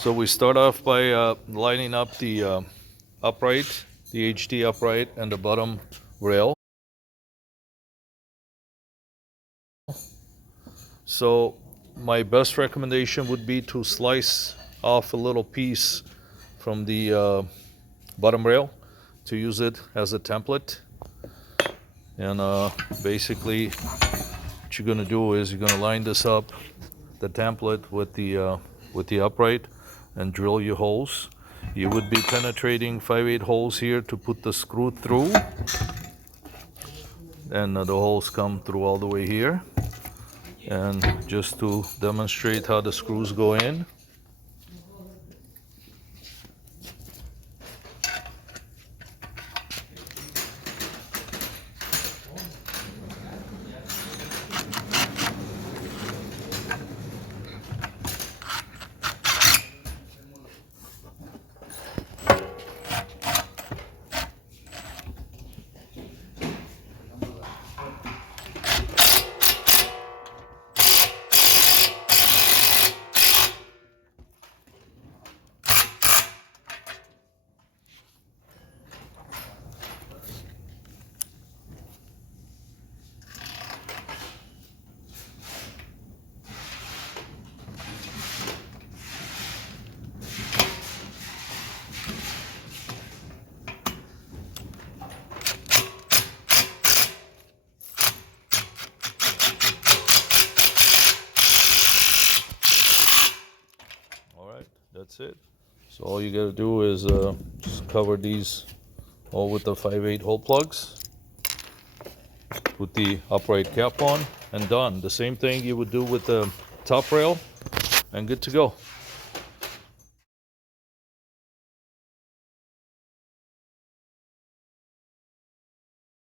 So we start off by lining up the upright, the HD upright, and the bottom rail. So my best recommendation would be to slice off a little piece from the bottom rail to use it as a template. And basically what you're going to do is you're going to line this up, the template, with the upright, and drill your holes. You would be penetrating 5/8 holes here to put the screw through, and the holes come through all the way here. And just to demonstrate how the screws go in, that's it. So all you got to do is just cover these all with the 5/8 hole plugs, put the upright cap on, and done. The same thing you would do with the top rail, and good to go.